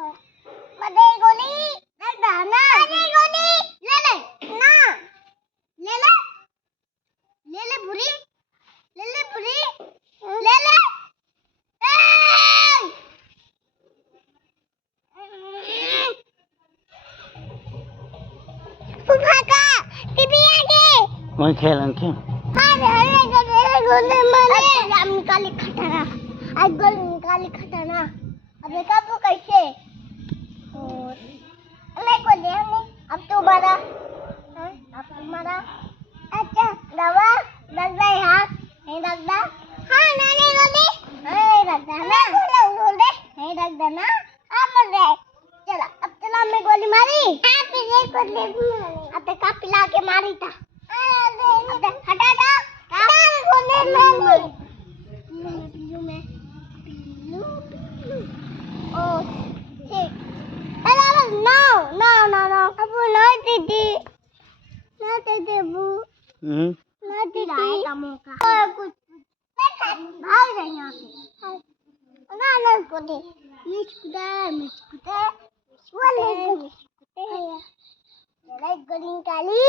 मदे गोली रख दाना मदे गोली ले ले ना ले ले ले ले बुरी ले ले बुरी ले ले फुफाका टीवी आगे कौन खेलन क्यों अरे गोली मारे हम निकाली खटाना आज गोल निकाली खटाना अब देखा वो कैसे और मैं को दे हमने अब तो मारा अब तुम्हारा अच्छा दवा लग गया हाथ नहीं लग रहा हाँ नानी गोली नहीं लग रहा ना बोल दे नहीं लग रहा ना अब मर गए चला अब चला मैं गोली मारी आप ये को ले अब तक का पिला के मारी था अब हटा दो गोली मारी मैं Oh, sick. No. अब ना दीदी ना दीदी बू ना दीदी कुछ भाग रहे यहाँ से ना को दे मिच कुदे ले गलिंग काली